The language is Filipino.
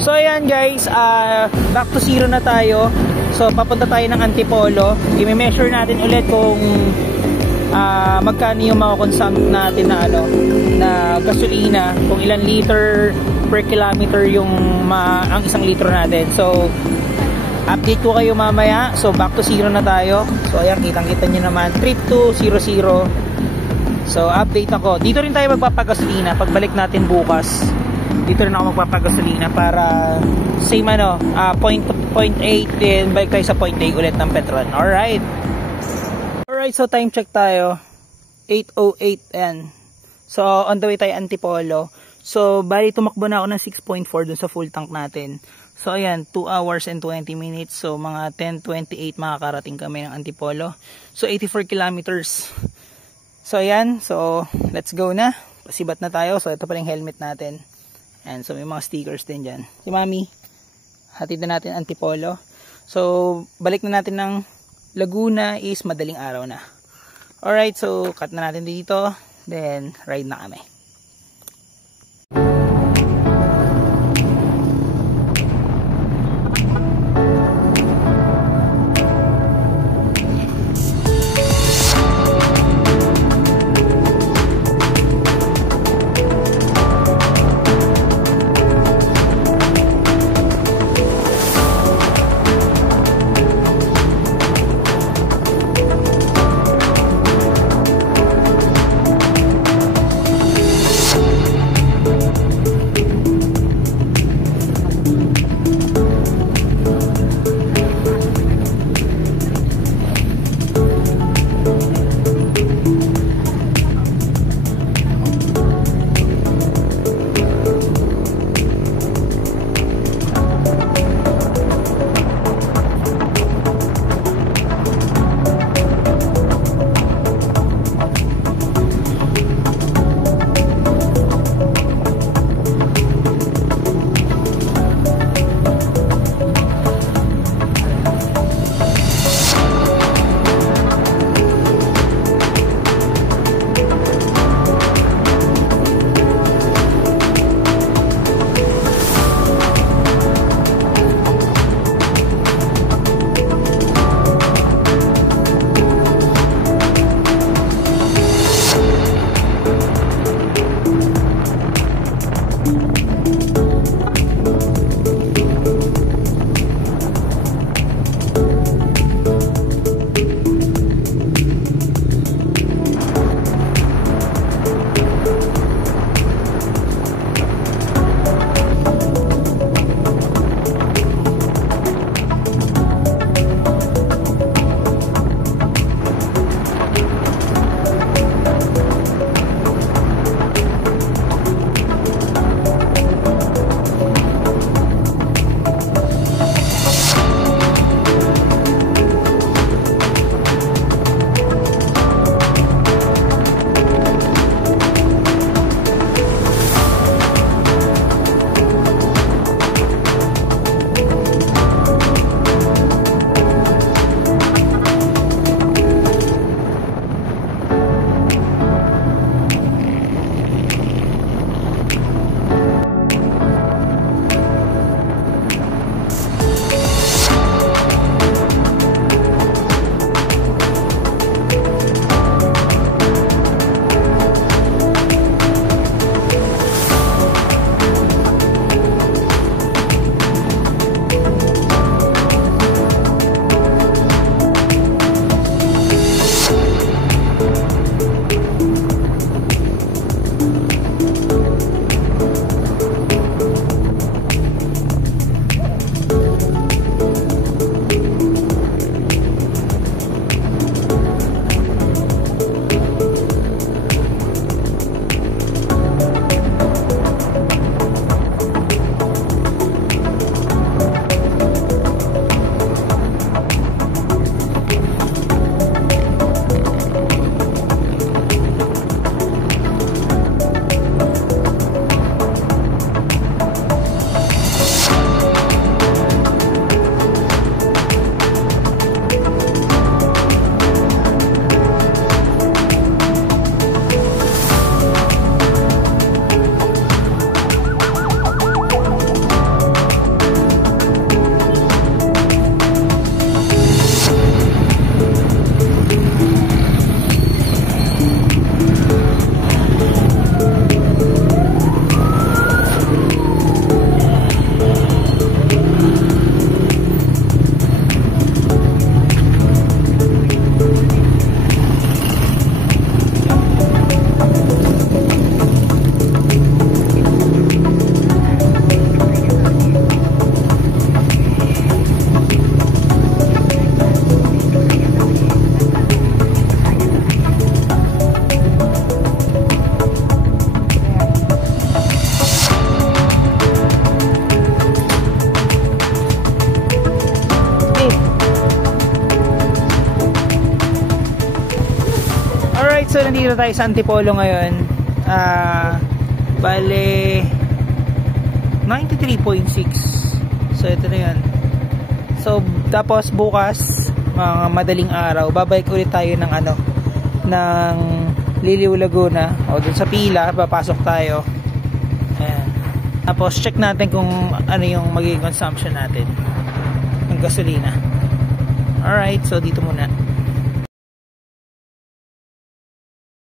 So ayan guys, back to zero na tayo. So papunta tayo ng Antipolo. I-measure natin ulit kung magkano yung mako-consume natin na na gasolina, kung ilan liter per kilometer yung ang isang litro natin. So update ko kayo mamaya. So back to zero na tayo. So ayan, kitang-kita nyo naman 3200. So update ako. Dito rin tayo magpapagasolina pagbalik natin bukas. Dito rin ako magpapagasolina para same 0.8 din, balik tayo sa 0.8 ulit ng Petron. Alright, so time check tayo, 8:08 yan. So on the way tayo Antipolo. So bali tumakbo na ako ng 6.4 dun sa full tank natin. So ayan, 2 hours and 20 minutes. So mga 10:28 makakarating kami ng Antipolo. So 84 kilometers. So ayan, so let's go na. Pasibat na tayo. So ito pala yung helmet natin. And so may mga stickers din dyan. Si Mami, hatid na natin Antipolo. So balik na natin ng Laguna is madaling araw na. Alright, so cut na natin dito. Then ride na kami. nandito tayo sa Antipolo ngayon. Bale 93.6. So ito na yun. So tapos bukas mga madaling araw babalik ulit tayo ng ng Liliw, Laguna, o dun sa pila papasok tayo. Ayan. Tapos check natin kung ano yung magiging consumption natin ng gasolina. Alright, so dito muna.